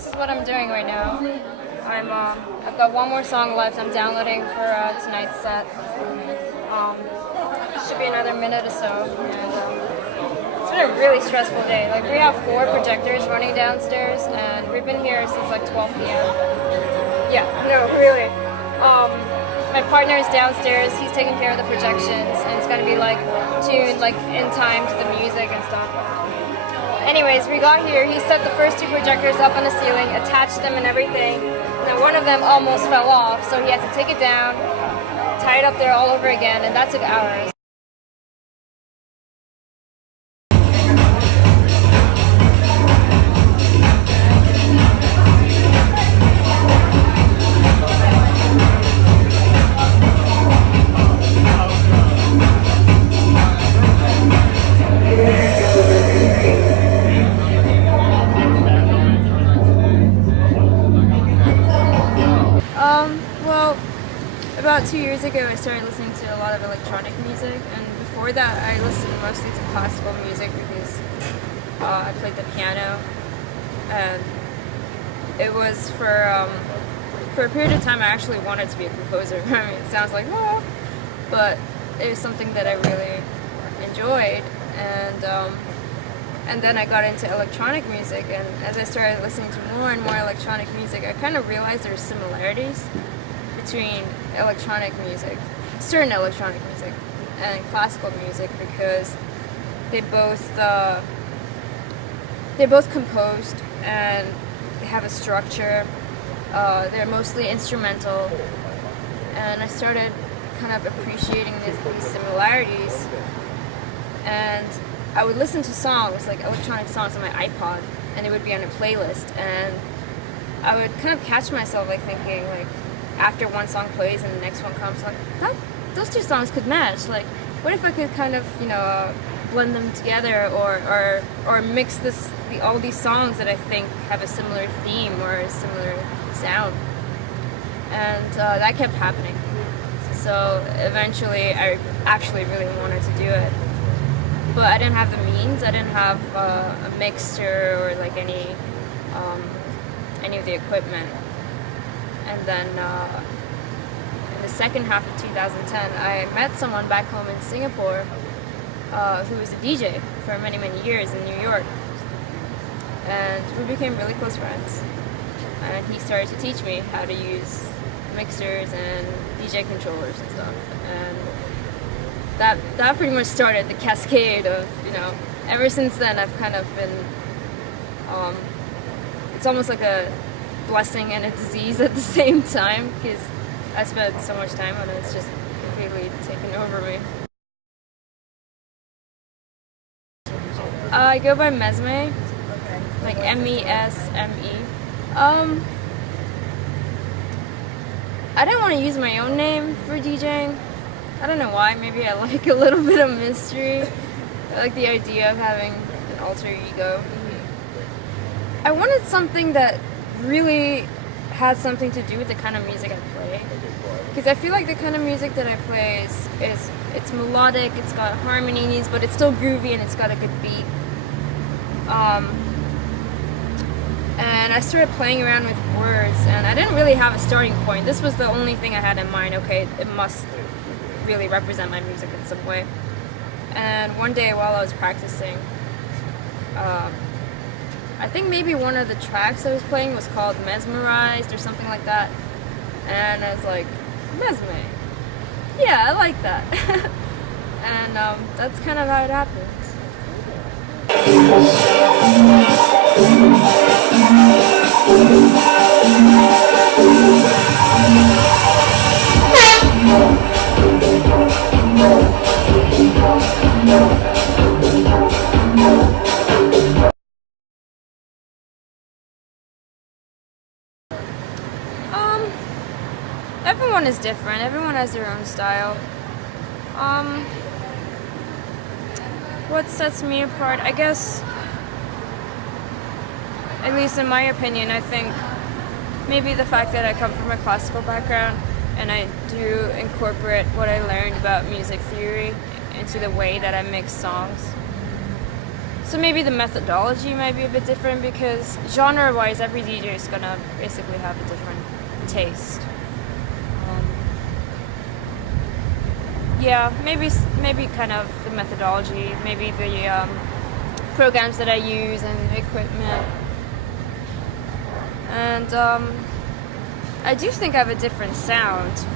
this is what I'm doing right now. I've got one more song left. I'm downloading for tonight's set. Should be another minute or so. And it's been a really stressful day. Like we have 4 projectors running downstairs, and we've been here since like 12 p.m. Yeah, no, really. My partner is downstairs. He's taking care of the projections, and it's gonna be like tuned like in time to the music and stuff. Anyways, we got here. He set the first 2 projectors up on the ceiling, attached them and everything. Then one of them almost fell off, so he had to take it down, tie it up there all over again, and that took hours. Well, about 2 years ago I started listening to a lot of electronic music, and before that I listened mostly to classical music because I played the piano, and it was for a period of time I actually wanted to be a composer. I mean, it sounds like, oh, but it was something that I really enjoyed, and then I got into electronic music, and as I started listening to more and more electronic music, I kind of realized there were similarities between electronic music, certain electronic music, and classical music, because they both composed and they have a structure. They're mostly instrumental, and I started kind of appreciating these similarities, and I would listen to songs, like electronic songs on my iPod, and it would be on a playlist, and I would kind of catch myself like thinking, like, after one song plays and the next one comes, like, those 2 songs could match. Like, what if I could kind of, blend them together, or mix all these songs that I think have a similar theme or a similar sound, and that kept happening. So eventually, I actually really wanted to do it. But I didn't have the means. I didn't have a mixer or like any of the equipment. And then in the second half of 2010, I met someone back home in Singapore who was a DJ for many, many years in New York. And we became really close friends. And he started to teach me how to use mixers and DJ controllers and stuff. And that pretty much started the cascade of, ever since then I've kind of been, it's almost like a blessing and a disease at the same time, because I spent so much time on it. It's just completely taken over me. I go by Mesme, like M-E-S-M-E. I didn't want to use my own name for DJing. I don't know why. Maybe I like a little bit of mystery. I like the idea of having an alter ego. I wanted something that really had something to do with the kind of music I play. Because I feel like the kind of music that I play it's melodic, it's got harmonies, but it's still groovy and it's got a good beat. And I started playing around with words, and I didn't really have a starting point. This was the only thing I had in mind. Okay, it must really represent my music in some way. And one day while I was practicing, I think maybe one of the tracks I was playing was called Mesmerized or something like that. And I was like, Mesme. Yeah, I like that. And that's kind of how it happened. Everyone is different. Everyone has their own style. What sets me apart? I guess, at least in my opinion, I think maybe the fact that I come from a classical background and I do incorporate what I learned about music theory into the way that I mix songs. So maybe the methodology might be a bit different because genre-wise, every DJ is gonna basically have a different taste. Yeah, maybe kind of the methodology, maybe the programs that I use and equipment. And I do think I have a different sound,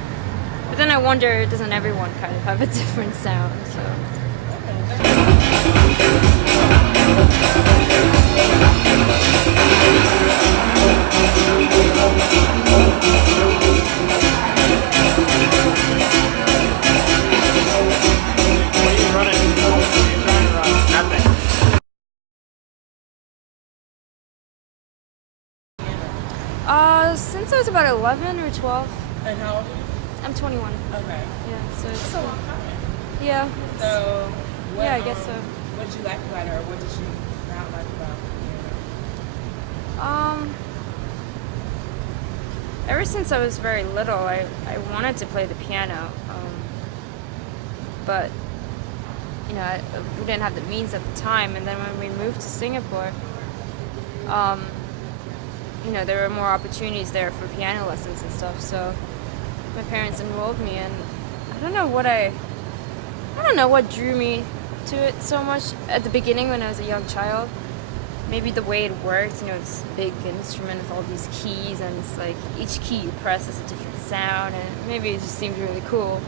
but then I wonder, doesn't everyone kind of have a different sound? So. Since I was about 11 or 12. And how old are you? I'm 21. Okay. Yeah, so it's a long time. Yeah. So, what, yeah, I guess so. What did you like about it, or what did you not like about it? Ever since I was very little, I wanted to play the piano, but you know, we didn't have the means at the time. And then when we moved to Singapore, you know, there were more opportunities there for piano lessons and stuff. So my parents enrolled me, and I don't know what drew me to it so much at the beginning when I was a young child. Maybe the way it worked, you know, this big instrument with all these keys, and it's like each key you press is a different sound, and maybe it just seemed really cool.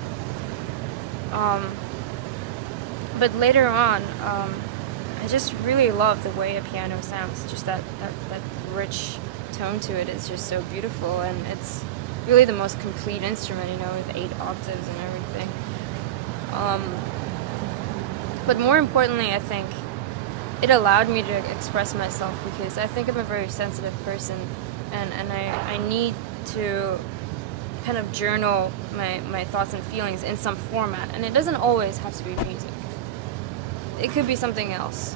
But later on, I just really love the way a piano sounds. Just that rich tone to it is just so beautiful, and it's really the most complete instrument, you know, with 8 octaves and everything. But more importantly, I think it allowed me to express myself, because I think I'm a very sensitive person, and I need to kind of journal my thoughts and feelings in some format, and it doesn't always have to be music. It could be something else.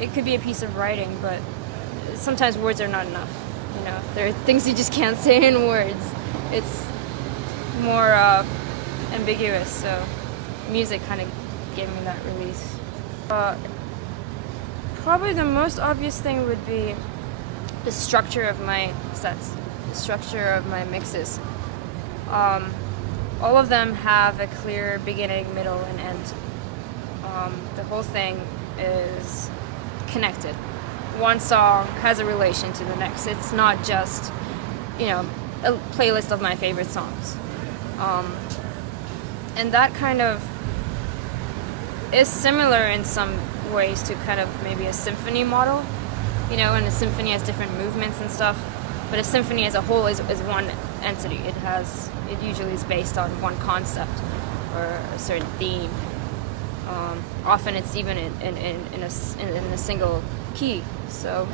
It could be a piece of writing, but sometimes words are not enough. You know, there are things you just can't say in words. It's more ambiguous, so music kind of gave me that release. Probably the most obvious thing would be the structure of my sets, the structure of my mixes. All of them have a clear beginning, middle, and end. The whole thing is connected. One song has a relation to the next. It's not just, you know, a playlist of my favorite songs. And that kind of is similar in some ways to kind of maybe a symphony model, you know, and a symphony has different movements and stuff, but a symphony as a whole is one entity. It usually is based on one concept or a certain theme. Often it's even in a single key. So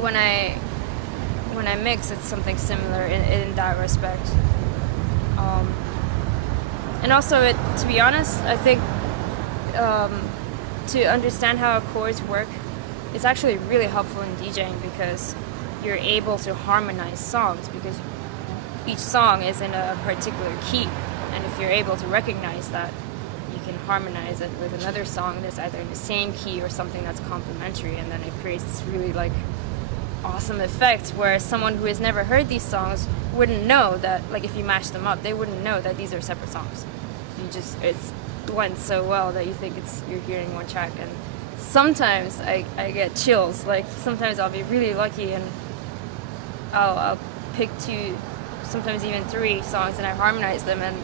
when I mix, it's something similar in that respect. And also, to be honest, I think to understand how chords work, it's actually really helpful in DJing, because you're able to harmonize songs, because each song is in a particular key, and if you're able to recognize that, you can harmonize it with another song that's either in the same key or something that's complementary, and then it creates this really like awesome effect where someone who has never heard these songs wouldn't know that, like, if you mash them up, they wouldn't know that these are separate songs. It's blends so well that you think you're hearing one track. And sometimes I get chills. Like, sometimes I'll be really lucky and I'll pick 2, sometimes even 3 songs, and I harmonize them, and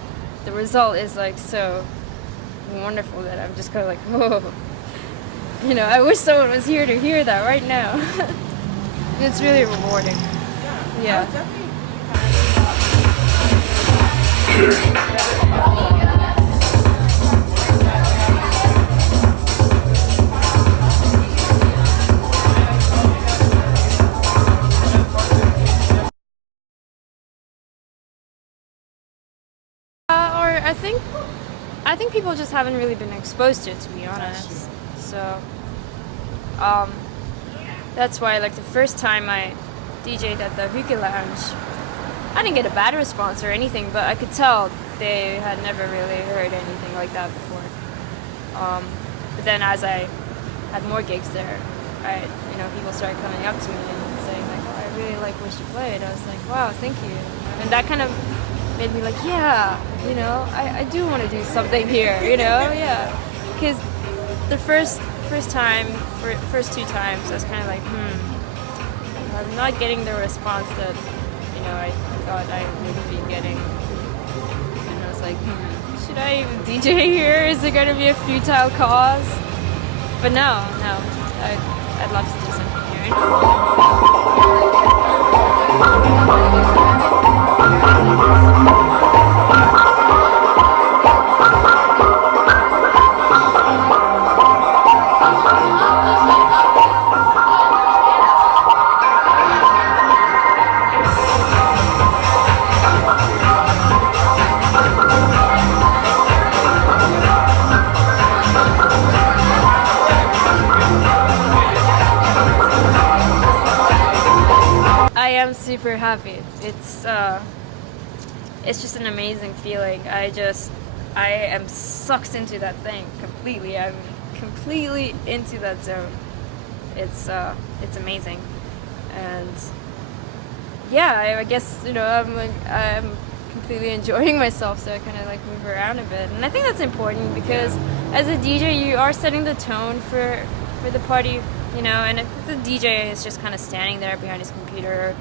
the result is like so wonderful that I'm just kind of like, whoa, you know, I wish someone was here to hear that right now. It's really rewarding. Yeah. I think people just haven't really been exposed to it, to be honest. So that's why, like, the first time I DJ'd at the Hookah Lounge, I didn't get a bad response or anything, but I could tell they had never really heard anything like that before. But then as I had more gigs there, people started coming up to me and saying like, "Oh, I really like what you played." I was like, "Wow, thank you," and that kind of made me like, "Yeah, I do want to do something here," yeah, because the first two times I was kind of like, I'm not getting the response that I thought I would be getting, and I was like, should I even DJ here? Is it going to be a futile cause? But no, I'd love to do something I am super happy. It's just an amazing feeling. I am sucked into that thing completely. I'm completely into that zone. It's amazing, and yeah, I guess I'm completely enjoying myself. So I kind of like move around a bit, and I think that's important because as a DJ, you are setting the tone for the party. And if the DJ is just kind of standing there behind his computer,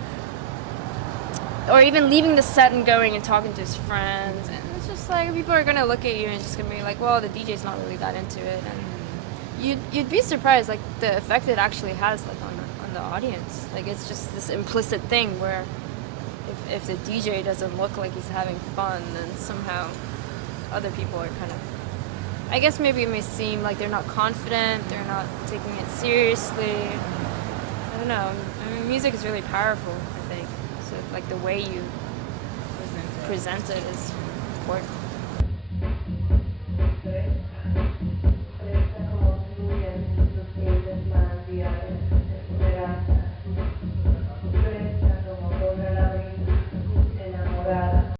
or even leaving the set and going and talking to his friends, and it's just like people are gonna look at you and just gonna be like, well, the DJ's not really that into it, and you'd be surprised like the effect it actually has like on the audience. Like it's just this implicit thing where if the DJ doesn't look like he's having fun, then somehow other people are kind of, I guess maybe it may seem like they're not confident, they're not taking it seriously. I don't know. I mean, music is really powerful, I think. So, like, the way you present it is important.